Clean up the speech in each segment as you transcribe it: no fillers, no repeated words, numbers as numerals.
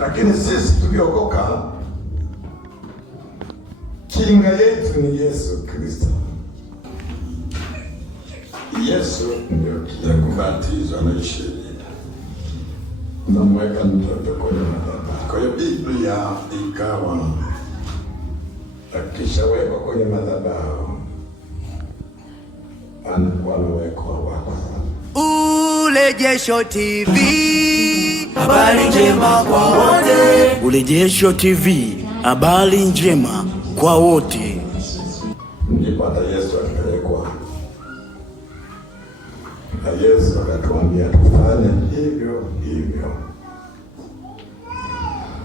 Lakini sisi tuliokoka, kinga yetu ni Yesu Kristo. Yesu ndio kija kubatizwa na sheria, namweka mtoto kwenye madhabahu. Kwa hiyo Biblia ikawa akishawekwa kwenye madhabahu anakuwa anawekwa wakfu. Urejesho TV, habari njema kwa wote. Urejesho TV, habari njema kwa wote. Ndipo hata Yesu akawekwa, na Yesu akatuambia tufanye hivyo hivyo.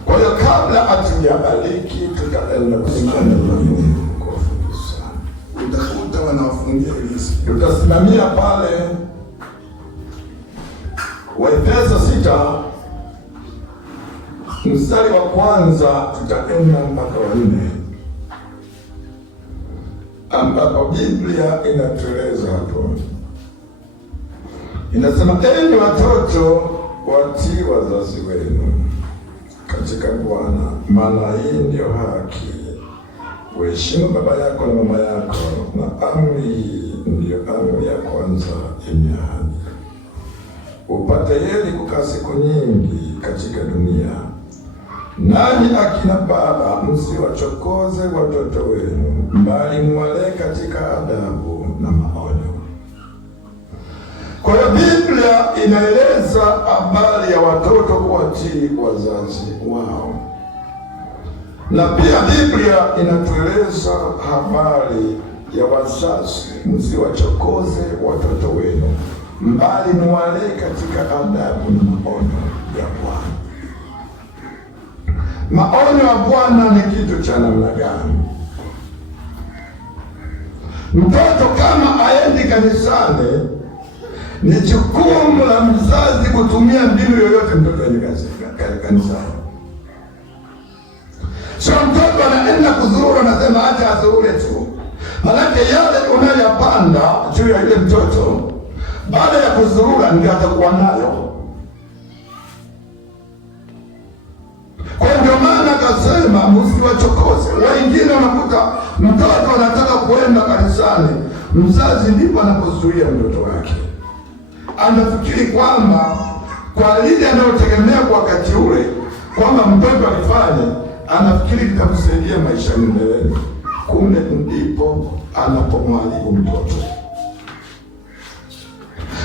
Kwa hiyo kabla hatujabariki, tutaenda kusimamia kufundisha. Utakuta wanafungia ilisi, tutasimamia pale Waefeso 6 mstari wa kwanza, tutaenda mpaka wa 4, ambapo Biblia inatueleza hapo. Inasema, enyi watoto watii wazazi wenu katika Bwana, maana hii ndio haki. Uheshimu baba yako na mama yako, na amri hii ndio amri ya kwanza yenye ahadi, upate heri kukaa siku nyingi katika dunia. Nanyi akina baba, msiwachokoze watoto wenu, bali muwalee katika adabu na maonyo. Kwa hiyo Biblia inaeleza habari ya watoto kuwatii wazazi wao, na pia Biblia inatueleza habari ya wazazi, msiwachokoze watoto wenu, bali muwalee katika adabu na maonyo ya Bwana. Maonyo ya Bwana ni kitu cha namna gani? Mtoto kama aendi kanisani, ni jukumu la mzazi kutumia mbinu yoyote mtoto aende kanisani. Sio mtoto anaenda kuzurura, anasema acha azurure tu. Maanake yale unayopanda juu ya yule mtoto, baada ya kuzurura ndio atakuwa nayo. Kwa ndio maana akasema msiwachokoze. Wengine unakuta mtoto anataka kuenda kanisani, mzazi ndipo anapozuia mtoto wake. Anafikiri kwamba kwa lile anayotegemea kwa wakati ule, kwamba mtoto alifanya, anafikiri litamsaidia maisha mbeleni. Kumbe ndipo anapomharibu mtoto.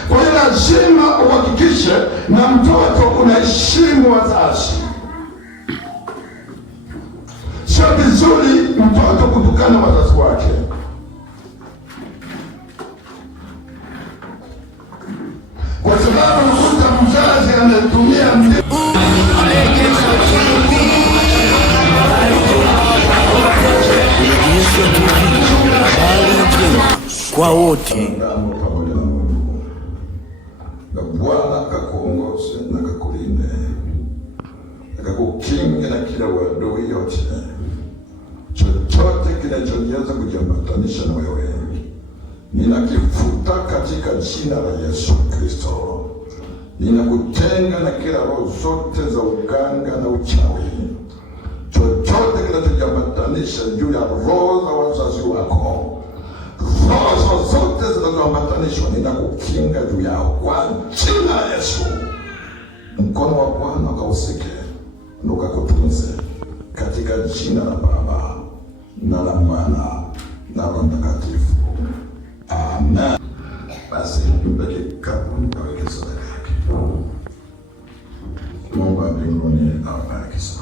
Kwa hiyo lazima uhakikishe na mtoto unaheshimu wazazi. Sio vizuri mtoto kutukana wazazi wake. Kwa sababu unakuta mzazi anatumia kwa wote. Na Bwana akakuongoze na akakulinde, akakukinga na kila uadui yote, chochote kinachoweza kujiambatanisha na wewe ninakifuta katika jina la Yesu Kristo. Ninakutenga na kila roho zote za uganga na uchawi, chochote kinachojiambatanisha juu ya roho za wazazi wako, roho zote zinazoambatanishwa, ninakukinga juu yao kwa jina la Yesu. Mkono wa Bwana ukahusike na ukakutunze katika jina la Baba na la Mwana na Roho Mtakatifu. Amen. Basi mpeke kikapu nikaweke sadaka yake. Mungu wa mbinguni awabariki sana.